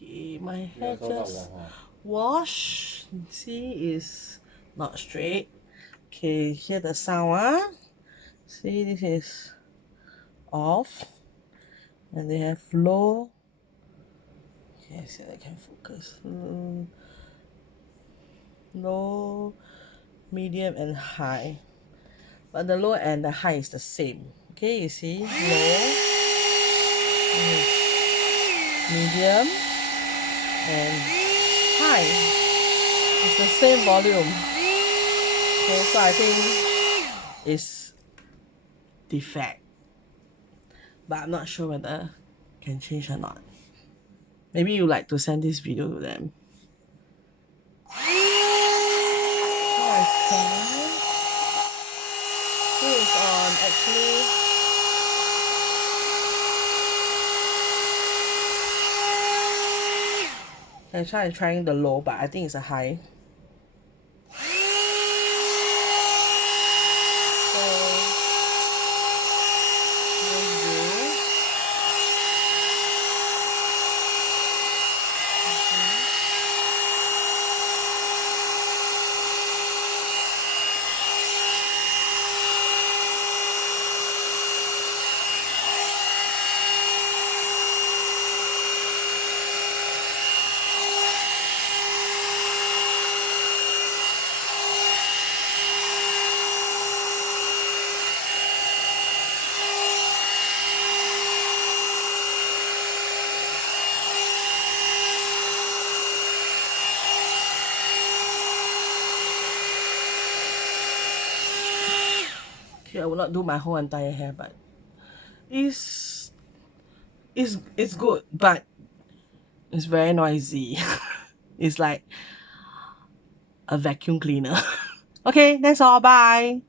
Okay, my hair just wash. See, is not straight. Okay, hear the sound, ah. See, this is off, and they have low. Okay, see, I can focus. Low, medium, and high. But the low and the high is the same. Okay, you see, low, medium, and high. It's the same volume. Okay, so I think it's defect, but I'm not sure whether can change or not. Maybe you like to send this video to them. This is on actually. I trying the low, but I think it's a high. Okay, I will not do my whole entire hair, but it's good, but it's very noisy. It's like a vacuum cleaner. Okay, that's all. Bye.